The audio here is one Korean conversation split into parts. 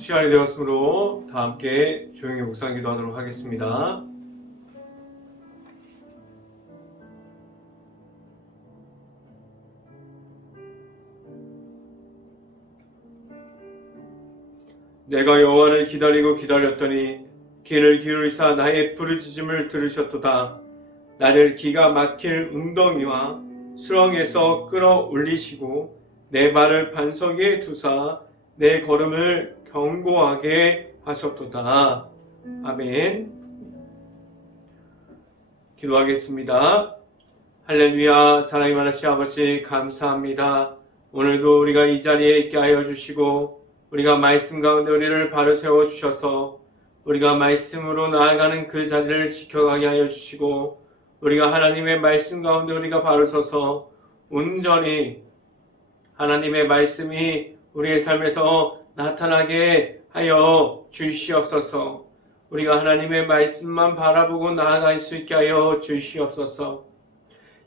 시간이 되었으므로 다 함께 조용히 묵상 기도하도록 하겠습니다. 내가 여호와를 기다리고 기다렸더니 귀를 기울이사 나의 부르짖음을 들으셨도다. 나를 기가 막힐 웅덩이와 수렁에서 끌어올리시고 내 발을 반석 위에 두사 내 걸음을 견고하게 하셨도다. 아멘. 기도하겠습니다. 할렐루야. 사랑이 많으신 아버지 감사합니다. 오늘도 우리가 이 자리에 있게 하여 주시고 우리가 말씀 가운데 우리를 바로 세워주셔서 우리가 말씀으로 나아가는 그 자리를 지켜가게 하여 주시고 우리가 하나님의 말씀 가운데 우리가 바로 서서 온전히 하나님의 말씀이 우리의 삶에서 나타나게 하여 주시옵소서. 우리가 하나님의 말씀만 바라보고 나아갈 수 있게 하여 주시옵소서.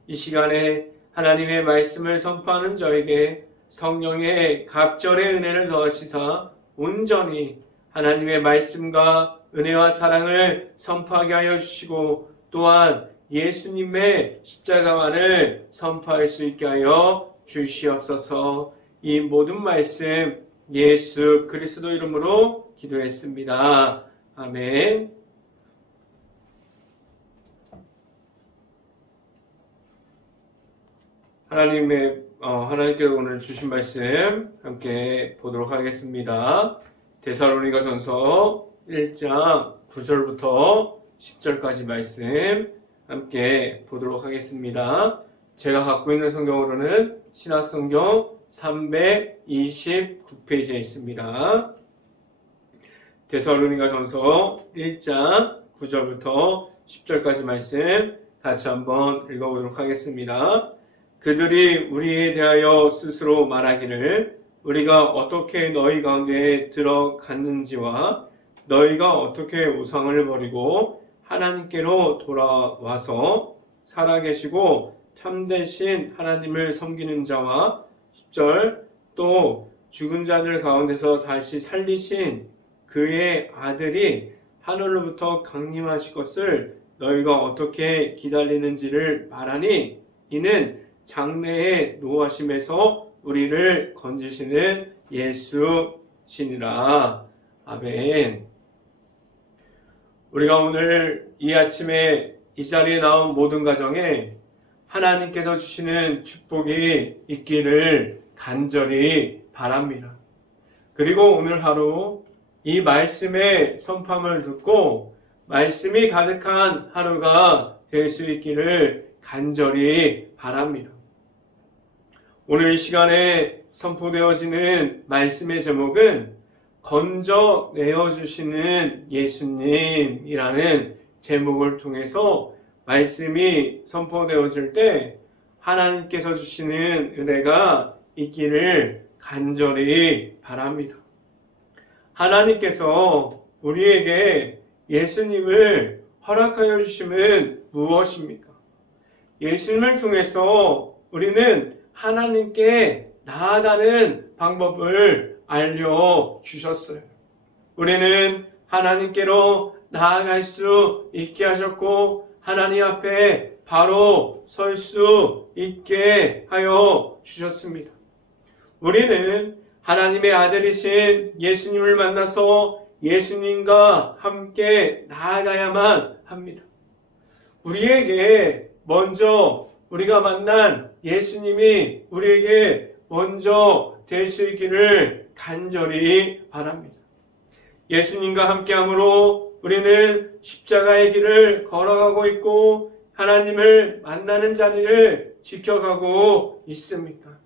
이 시간에 하나님의 말씀을 선포하는 저에게 성령의 갑절의 은혜를 더하시사 온전히 하나님의 말씀과 은혜와 사랑을 선포하게 하여 주시고 또한 예수님의 십자가만을 선포할 수 있게 하여 주시옵소서. 이 모든 말씀 예수 그리스도 이름으로 기도했습니다. 아멘. 하나님께서 오늘 주신 말씀 함께 보도록 하겠습니다. 데살로니가전서 1장 9절부터 10절까지 말씀 함께 보도록 하겠습니다. 제가 갖고 있는 성경으로는 신약성경 329페이지에 있습니다. 데살로니가전서 1장 9절부터 10절까지 말씀 같이 한번 읽어보도록 하겠습니다. 그들이 우리에 대하여 스스로 말하기를 우리가 어떻게 너희 가운데 들어갔는지와 너희가 어떻게 우상을 버리고 하나님께로 돌아와서 살아계시고 참되신 하나님을 섬기는 자와 10절 또 죽은 자들 가운데서 다시 살리신 그의 아들이 하늘로부터 강림하실 것을 너희가 어떻게 기다리는지를 말하니 이는 장래의 노하심에서 우리를 건지시는 예수시니라. 아멘. 우리가 오늘 이 아침에 이 자리에 나온 모든 가정에 하나님께서 주시는 축복이 있기를 간절히 바랍니다. 그리고 오늘 하루 이 말씀의 선포함을 듣고 말씀이 가득한 하루가 될 수 있기를 간절히 바랍니다. 오늘 이 시간에 선포되어지는 말씀의 제목은 건져내어 주시는 예수님이라는 제목을 통해서 말씀이 선포되어질 때 하나님께서 주시는 은혜가 있기를 간절히 바랍니다. 하나님께서 우리에게 예수님을 허락하여 주심은 무엇입니까? 예수님을 통해서 우리는 하나님께 나아가는 방법을 알려주셨어요. 우리는 하나님께로 나아갈 수 있게 하셨고 하나님 앞에 바로 설 수 있게 하여 주셨습니다. 우리는 하나님의 아들이신 예수님을 만나서 예수님과 함께 나아가야만 합니다. 우리에게 먼저 우리가 만난 예수님이 우리에게 먼저 될 수 있기를 간절히 바랍니다. 예수님과 함께함으로 우리는 십자가의 길을 걸어가고 있고 하나님을 만나는 자리를 지켜가고 있습니까?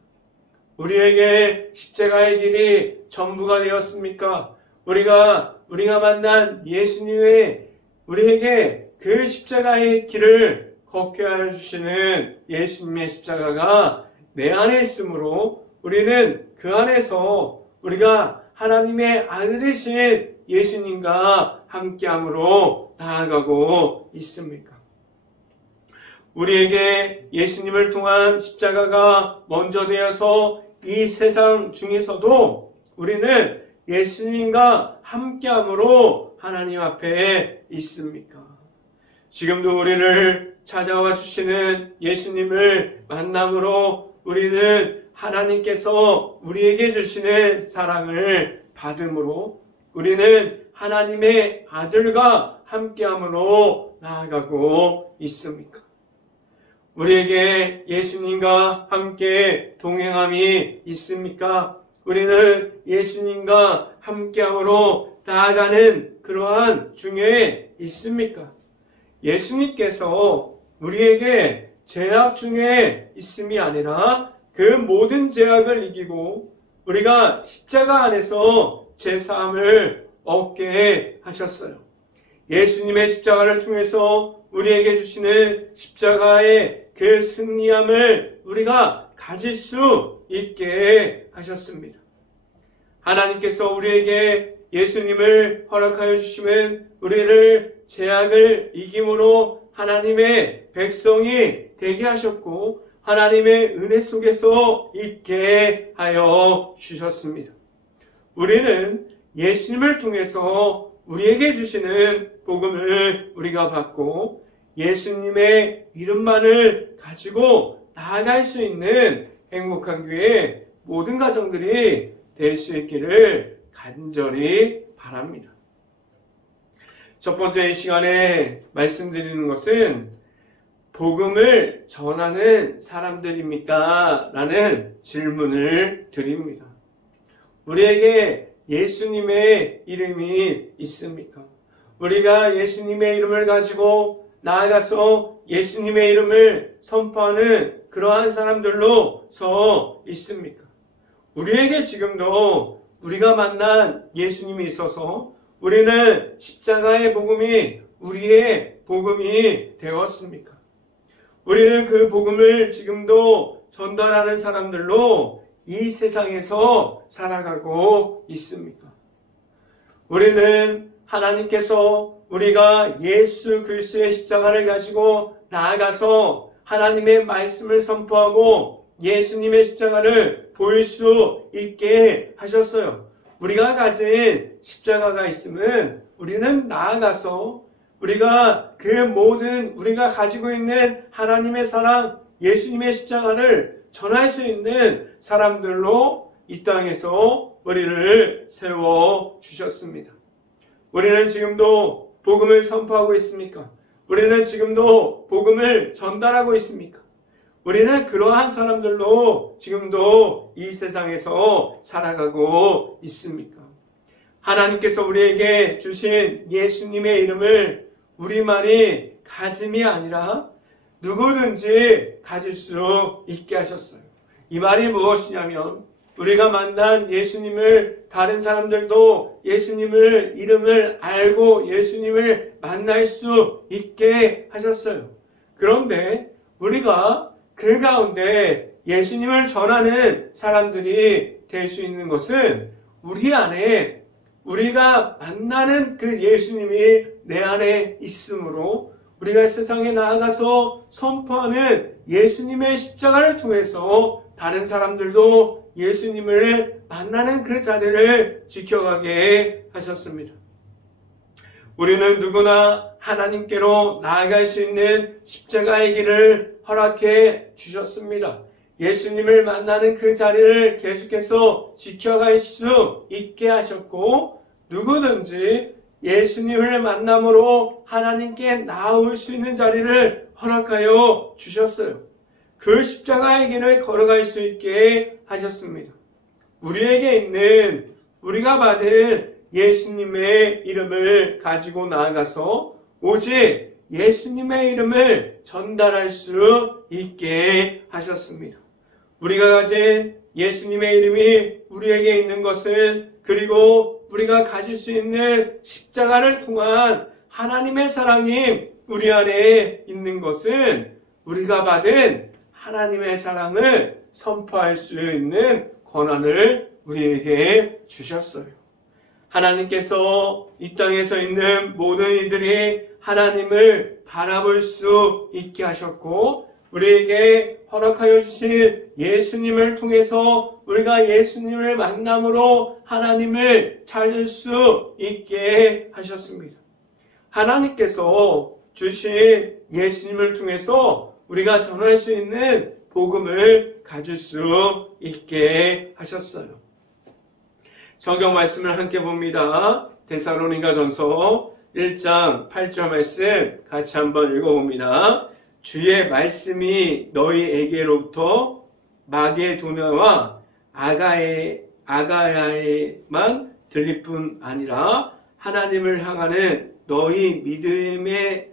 우리에게 십자가의 길이 전부가 되었습니까? 우리가 만난 예수님의 우리에게 그 십자가의 길을 걷게 하여 주시는 예수님의 십자가가 내 안에 있으므로 우리는 그 안에서 우리가 하나님의 아들이신 예수님과 함께함으로 나아가고 있습니까? 우리에게 예수님을 통한 십자가가 먼저 되어서 이 세상 중에서도 우리는 예수님과 함께함으로 하나님 앞에 있습니까? 지금도 우리를 찾아와 주시는 예수님을 만남으로 우리는 하나님께서 우리에게 주시는 사랑을 받음으로 우리는 하나님의 아들과 함께함으로 나아가고 있습니까? 우리에게 예수님과 함께 동행함이 있습니까? 우리는 예수님과 함께함으로 나아가는 그러한 중에 있습니까? 예수님께서 우리에게 죄악 중에 있음이 아니라 그 모든 죄악을 이기고 우리가 십자가 안에서 죄사함을 얻게 하셨어요. 예수님의 십자가를 통해서 우리에게 주시는 십자가의 그 승리함을 우리가 가질 수 있게 하셨습니다. 하나님께서 우리에게 예수님을 허락하여 주시면 우리를 죄악을 이김으로 하나님의 백성이 되게 하셨고 하나님의 은혜 속에서 있게 하여 주셨습니다. 우리는 예수님을 통해서 우리에게 주시는 복음을 우리가 받고 예수님의 이름만을 가지고 나아갈 수 있는 행복한 교회 모든 가정들이 될 수 있기를 간절히 바랍니다. 첫 번째 이 시간에 말씀드리는 것은 복음을 전하는 사람들입니까? 라는 질문을 드립니다. 우리에게 예수님의 이름이 있습니까? 우리가 예수님의 이름을 가지고 나아가서 예수님의 이름을 선포하는 그러한 사람들로서 있습니까? 우리에게 지금도 우리가 만난 예수님이 있어서 우리는 십자가의 복음이 우리의 복음이 되었습니까? 우리는 그 복음을 지금도 전달하는 사람들로 이 세상에서 살아가고 있습니까? 우리는 하나님께서 우리가 예수 그리스도의 십자가를 가지고 나아가서 하나님의 말씀을 선포하고 예수님의 십자가를 보일 수 있게 하셨어요. 우리가 가진 십자가가 있으면 우리는 나아가서 우리가 그 모든 우리가 가지고 있는 하나님의 사랑, 예수님의 십자가를 전할 수 있는 사람들로 이 땅에서 우리를 세워 주셨습니다. 우리는 지금도 복음을 선포하고 있습니까? 우리는 지금도 복음을 전달하고 있습니까? 우리는 그러한 사람들로 지금도 이 세상에서 살아가고 있습니까? 하나님께서 우리에게 주신 예수님의 이름을 우리만이 가짐이 아니라 누구든지 가질 수 있게 하셨어요. 이 말이 무엇이냐면 우리가 만난 예수님을 다른 사람들도 예수님을 이름을 알고 예수님을 만날 수 있게 하셨어요. 그런데 우리가 그 가운데 예수님을 전하는 사람들이 될 수 있는 것은 우리 안에 우리가 만나는 그 예수님이 내 안에 있으므로 우리가 세상에 나아가서 선포하는 예수님의 십자가를 통해서 다른 사람들도 예수님을 만나는 그 자리를 지켜가게 하셨습니다. 우리는 누구나 하나님께로 나아갈 수 있는 십자가의 길을 허락해 주셨습니다. 예수님을 만나는 그 자리를 계속해서 지켜갈 수 있게 하셨고 누구든지 예수님을 만남으로 하나님께 나아올 수 있는 자리를 허락하여 주셨어요. 그 십자가의 길을 걸어갈 수 있게 하셨습니다. 우리에게 있는 우리가 받은 예수님의 이름을 가지고 나아가서 오직 예수님의 이름을 전달할 수 있게 하셨습니다. 우리가 가진 예수님의 이름이 우리에게 있는 것은 그리고 우리가 가질 수 있는 십자가를 통한 하나님의 사랑이 우리 안에 있는 것은 우리가 받은 하나님의 사랑을 선포할 수 있는 권한을 우리에게 주셨어요. 하나님께서 이 땅에서 있는 모든 이들이 하나님을 바라볼 수 있게 하셨고 우리에게 허락하여 주신 예수님을 통해서 우리가 예수님을 만남으로 하나님을 찾을 수 있게 하셨습니다. 하나님께서 주신 예수님을 통해서 우리가 전할 수 있는 복음을 가질 수 있게 하셨어요. 성경 말씀을 함께 봅니다. 데살로니가전서 1장 8절 말씀 같이 한번 읽어봅니다. 주의 말씀이 너희에게로부터 마게도냐와 아가야에만 들릴 뿐 아니라 하나님을 향하는 너희 믿음의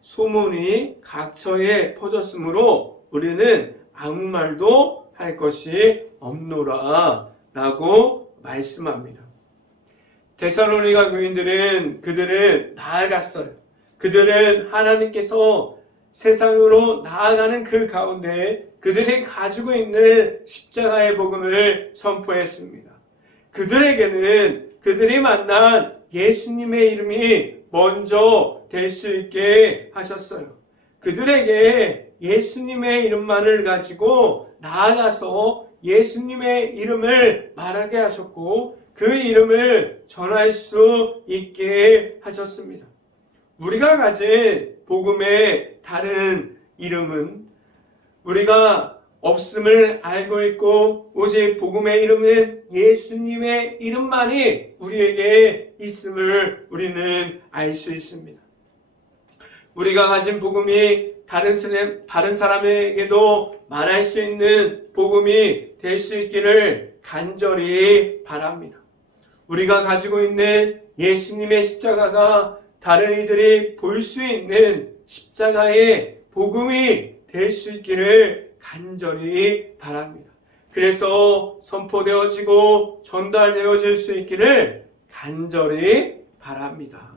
소문이 각처에 퍼졌으므로 우리는 아무 말도 할 것이 없노라 라고 말씀합니다. 데살로니가 교인들은 그들은 나아갔어요. 그들은 하나님께서 세상으로 나아가는 그 가운데 그들이 가지고 있는 십자가의 복음을 선포했습니다. 그들에게는 그들이 만난 예수님의 이름이 먼저 될 수 있게 하셨어요. 그들에게 예수님의 이름만을 가지고 나아가서 예수님의 이름을 말하게 하셨고 그 이름을 전할 수 있게 하셨습니다. 우리가 가진 복음의 다른 이름은 우리가 없음을 알고 있고 오직 복음의 이름은 예수님의 이름만이 우리에게 있음을 우리는 알 수 있습니다. 우리가 가진 복음이 다른 사람에게도 말할 수 있는 복음이 될 수 있기를 간절히 바랍니다. 우리가 가지고 있는 예수님의 십자가가 다른 이들이 볼 수 있는 십자가의 복음이 될 수 있기를 간절히 바랍니다. 그래서 선포되어지고 전달되어질 수 있기를 간절히 바랍니다.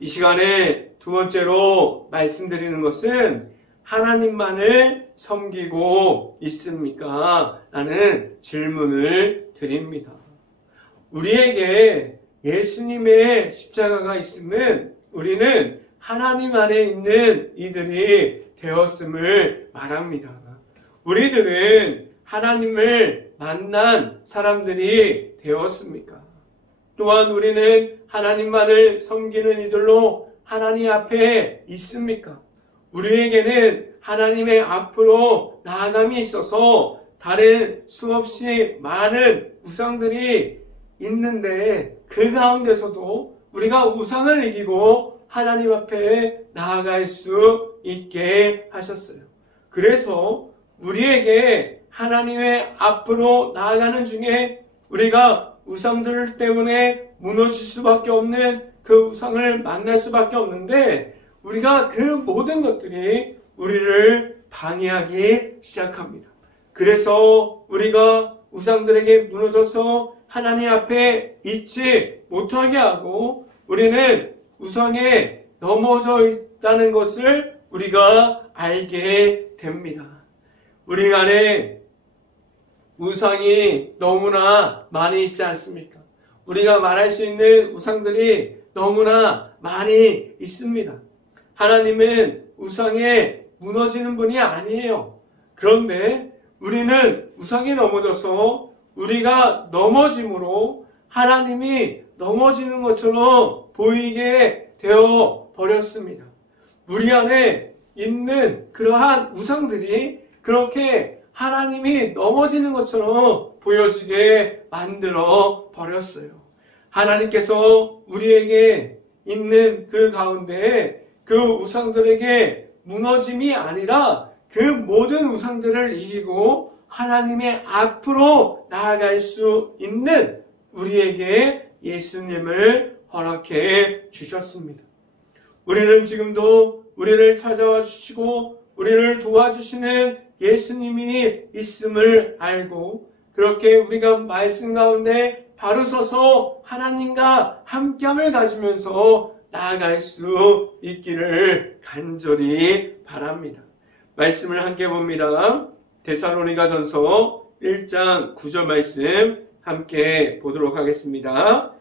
이 시간에 두 번째로 말씀드리는 것은 하나님만을 섬기고 있습니까? 라는 질문을 드립니다. 우리에게 예수님의 십자가가 있으면 우리는 하나님 안에 있는 이들이 되었음을 말합니다. 우리들은 하나님을 만난 사람들이 되었습니까? 또한 우리는 하나님만을 섬기는 이들로 하나님 앞에 있습니까? 우리에게는 하나님의 앞으로 나아감이 있어서 다른 수없이 많은 우상들이 있는데 그 가운데서도 우리가 우상을 이기고 하나님 앞에 나아갈 수 있게 하셨어요. 그래서 우리에게 하나님의 앞으로 나아가는 중에 우리가 우상들 때문에 무너질 수밖에 없는 그 우상을 만날 수밖에 없는데 우리가 그 모든 것들이 우리를 방해하기 시작합니다. 그래서 우리가 우상들에게 무너져서 하나님 앞에 있지 못하게 하고 우리는 우상에 넘어져 있다는 것을 우리가 알게 됩니다. 우리 안에 우상이 너무나 많이 있지 않습니까? 우리가 말할 수 있는 우상들이 너무나 많이 있습니다. 하나님은 우상에 무너지는 분이 아니에요. 그런데 우리는 우상에 넘어져서 우리가 넘어짐으로 하나님이 넘어지는 것처럼 보이게 되어 버렸습니다. 우리 안에 있는 그러한 우상들이 그렇게 하나님이 넘어지는 것처럼 보여지게 만들어 버렸어요. 하나님께서 우리에게 있는 그 가운데 그 우상들에게 무너짐이 아니라 그 모든 우상들을 이기고 하나님의 앞으로 나아갈 수 있는 우리에게 예수님을 허락해 주셨습니다. 우리는 지금도 우리를 찾아와 주시고 우리를 도와주시는 예수님이 있음을 알고 그렇게 우리가 말씀 가운데 바로 서서 하나님과 함께함을 가지면서 나아갈 수 있기를 간절히 바랍니다. 말씀을 함께 봅니다. 데살로니가전서 1장 9절 말씀 함께 보도록 하겠습니다.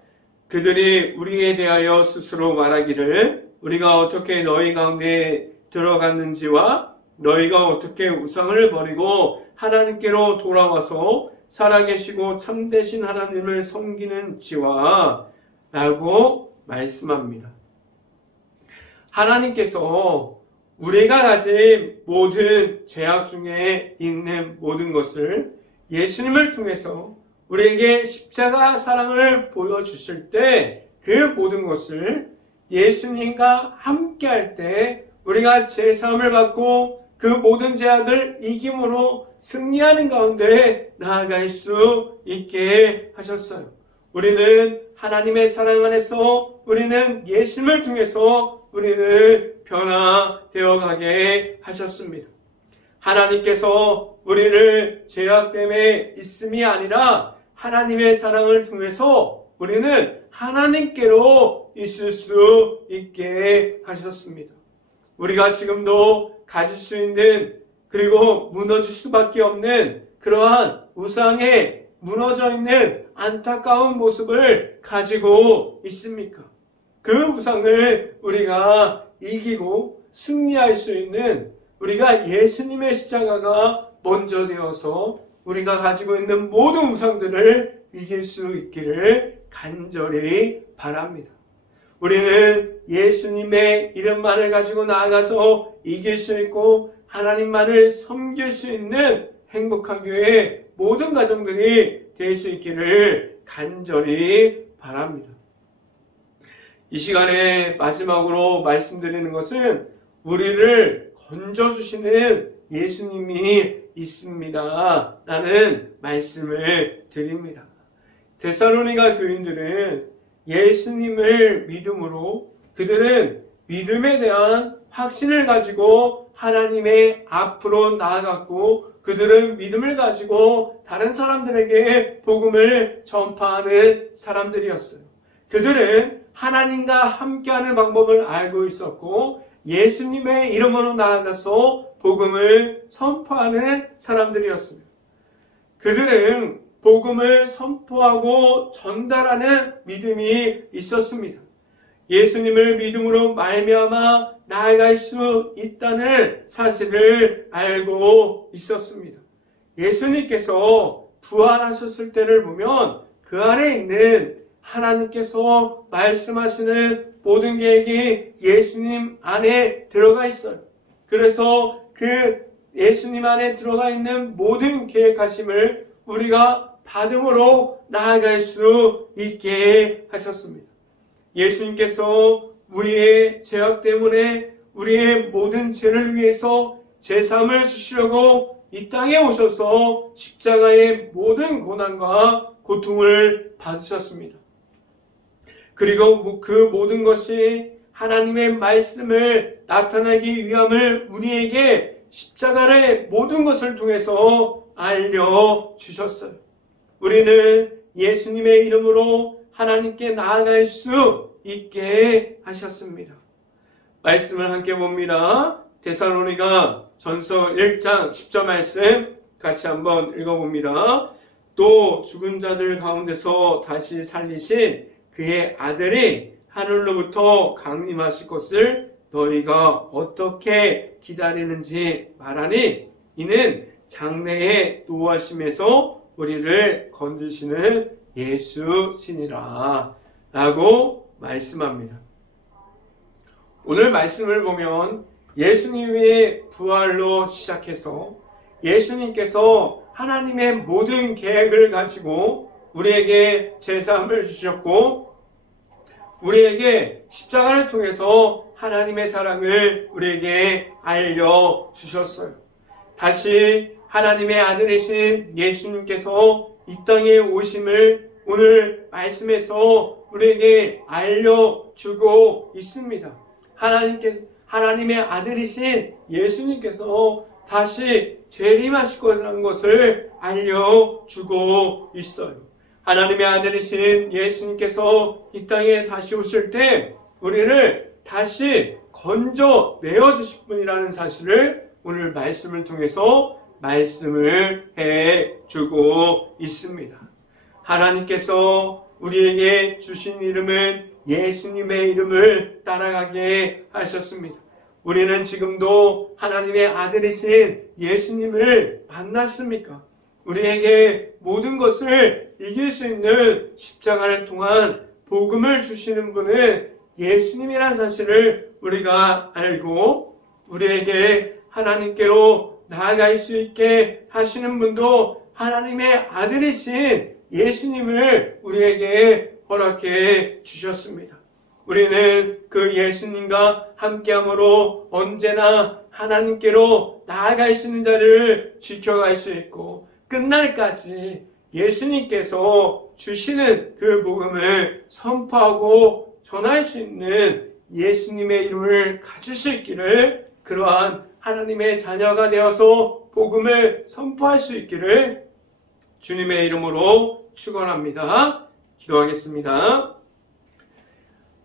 그들이 우리에 대하여 스스로 말하기를 우리가 어떻게 너희 가운데 들어갔는지와 너희가 어떻게 우상을 버리고 하나님께로 돌아와서 살아계시고 참되신 하나님을 섬기는지와 라고 말씀합니다. 하나님께서 우리가 가진 모든 죄악 중에 있는 모든 것을 예수님을 통해서 우리에게 십자가 사랑을 보여주실 때 그 모든 것을 예수님과 함께 할 때 우리가 죄사함을 받고 그 모든 죄악을 이김으로 승리하는 가운데 나아갈 수 있게 하셨어요. 우리는 하나님의 사랑 안에서 우리는 예수님을 통해서 우리는 변화되어 가게 하셨습니다. 하나님께서 우리를 죄악 때문에 있음이 아니라 하나님의 사랑을 통해서 우리는 하나님께로 있을 수 있게 하셨습니다. 우리가 지금도 가질 수 있는 그리고 무너질 수밖에 없는 그러한 우상에 무너져 있는 안타까운 모습을 가지고 있습니까? 그 우상을 우리가 이기고 승리할 수 있는 우리가 예수님의 십자가가 먼저 되어서 우리가 가지고 있는 모든 우상들을 이길 수 있기를 간절히 바랍니다. 우리는 예수님의 이름만을 가지고 나아가서 이길 수 있고 하나님만을 섬길 수 있는 행복한 교회 모든 가정들이 될 수 있기를 간절히 바랍니다. 이 시간에 마지막으로 말씀드리는 것은 우리를 건져주시는 예수님이 있습니다 라는 말씀을 드립니다. 데살로니가 교인들은 예수님을 믿음으로 그들은 믿음에 대한 확신을 가지고 하나님의 앞으로 나아갔고 그들은 믿음을 가지고 다른 사람들에게 복음을 전파하는 사람들이었어요. 그들은 하나님과 함께하는 방법을 알고 있었고 예수님의 이름으로 나아가서 복음을 선포하는 사람들이었습니다. 그들은 복음을 선포하고 전달하는 믿음이 있었습니다. 예수님을 믿음으로 말미암아 나아갈 수 있다는 사실을 알고 있었습니다. 예수님께서 부활하셨을 때를 보면 그 안에 있는 하나님께서 말씀하시는 모든 계획이 예수님 안에 들어가 있어요. 그래서 그 예수님 안에 들어가 있는 모든 계획하심을 우리가 받음으로 나아갈 수 있게 하셨습니다. 예수님께서 우리의 죄악 때문에 우리의 모든 죄를 위해서 제사함을 주시려고 이 땅에 오셔서 십자가의 모든 고난과 고통을 받으셨습니다. 그리고 그 모든 것이 하나님의 말씀을 나타내기 위함을 우리에게 십자가의 모든 것을 통해서 알려주셨어요. 우리는 예수님의 이름으로 하나님께 나아갈 수 있게 하셨습니다. 말씀을 함께 봅니다. 데살로니가 전서 1장 10절 말씀 같이 한번 읽어봅니다. 또 죽은 자들 가운데서 다시 살리신 그의 아들이 하늘로부터 강림하실 것을 너희가 어떻게 기다리는지 말하니 이는 장래의 노하심에서 우리를 건지시는 예수시니라 라고 말씀합니다. 오늘 말씀을 보면 예수님의 부활로 시작해서 예수님께서 하나님의 모든 계획을 가지고 우리에게 제사함을 주셨고 우리에게 십자가를 통해서 하나님의 사랑을 우리에게 알려주셨어요. 다시 하나님의 아들이신 예수님께서 이 땅에 오심을 오늘 말씀에서 우리에게 알려주고 있습니다. 하나님의 아들이신 예수님께서 다시 재림하실 거라는 것을 알려주고 있어요. 하나님의 아들이신 예수님께서 이 땅에 다시 오실 때 우리를 다시 건져 내어주실 분이라는 사실을 오늘 말씀을 통해서 말씀을 해주고 있습니다. 하나님께서 우리에게 주신 이름은 예수님의 이름을 따라가게 하셨습니다. 우리는 지금도 하나님의 아들이신 예수님을 만났습니까? 우리에게 모든 것을 이길 수 있는 십자가를 통한 복음을 주시는 분은 예수님이라는 사실을 우리가 알고, 우리에게 하나님께로 나아갈 수 있게 하시는 분도 하나님의 아들이신 예수님을 우리에게 허락해 주셨습니다. 우리는 그 예수님과 함께함으로 언제나 하나님께로 나아갈 수 있는 자를 지켜갈 수 있고, 끝날까지 예수님께서 주시는 그 복음을 선포하고 전할 수 있는 예수님의 이름을 가질 수 있기를, 그러한 하나님의 자녀가 되어서 복음을 선포할 수 있기를 주님의 이름으로 축원합니다. 기도하겠습니다.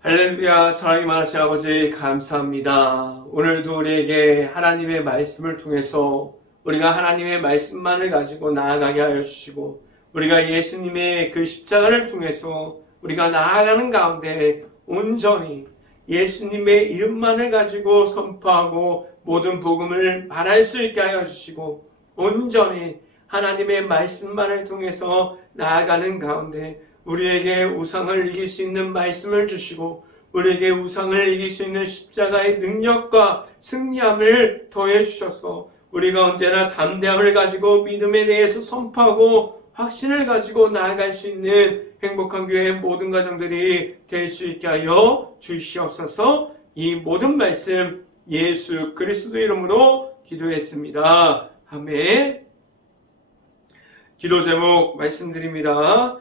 할렐루야. 사랑이 많으신 아버지 감사합니다. 오늘도 우리에게 하나님의 말씀을 통해서 우리가 하나님의 말씀만을 가지고 나아가게 하여 주시고, 우리가 예수님의 그 십자가를 통해서 우리가 나아가는 가운데 온전히 예수님의 이름만을 가지고 선포하고 모든 복음을 말할 수 있게 하여 주시고, 온전히 하나님의 말씀만을 통해서 나아가는 가운데 우리에게 우상을 이길 수 있는 말씀을 주시고, 우리에게 우상을 이길 수 있는 십자가의 능력과 승리함을 더해 주셔서 우리가 언제나 담대함을 가지고 믿음에 대해서 선포하고 확신을 가지고 나아갈 수 있는 행복한 교회의 모든 가정들이 될 수 있게 하여 주시옵소서. 이 모든 말씀 예수 그리스도 이름으로 기도했습니다. 아멘. 기도 제목 말씀드립니다.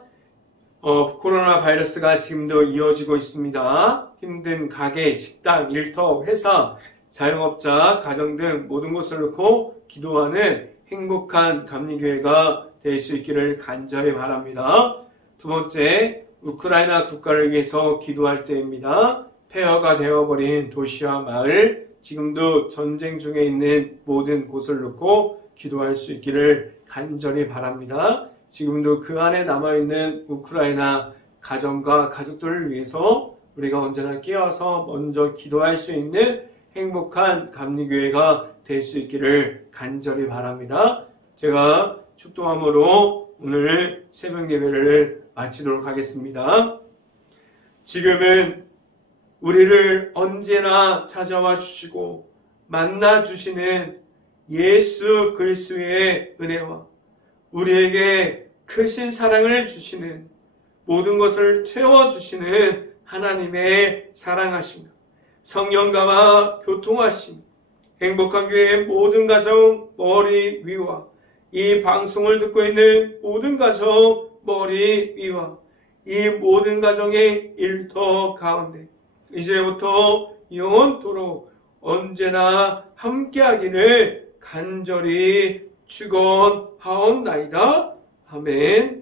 코로나 바이러스가 지금도 이어지고 있습니다. 힘든 가게, 식당, 일터, 회사, 자영업자, 가정 등 모든 것을 놓고 기도하는 행복한 감리교회가 될 수 있기를 간절히 바랍니다. 두 번째, 우크라이나 국가를 위해서 기도할 때입니다. 폐허가 되어버린 도시와 마을, 지금도 전쟁 중에 있는 모든 곳을 놓고 기도할 수 있기를 간절히 바랍니다. 지금도 그 안에 남아있는 우크라이나 가정과 가족들을 위해서 우리가 언제나 깨어서 먼저 기도할 수 있는 행복한 감리교회가 될 수 있기를 간절히 바랍니다. 제가 축도함으로 오늘 새벽 예배를 마치도록 하겠습니다. 지금은 우리를 언제나 찾아와 주시고 만나 주시는 예수 그리스도의 은혜와 우리에게 크신 사랑을 주시는, 모든 것을 채워주시는 하나님의 사랑하심, 성령과와 교통하심, 행복한 교회의 모든 가정 머리 위와 이 방송을 듣고 있는 모든 가정 머리 위와 이 모든 가정의 일터 가운데 이제부터 영원토록 언제나 함께하기를 간절히 축원하옵나이다. 아멘.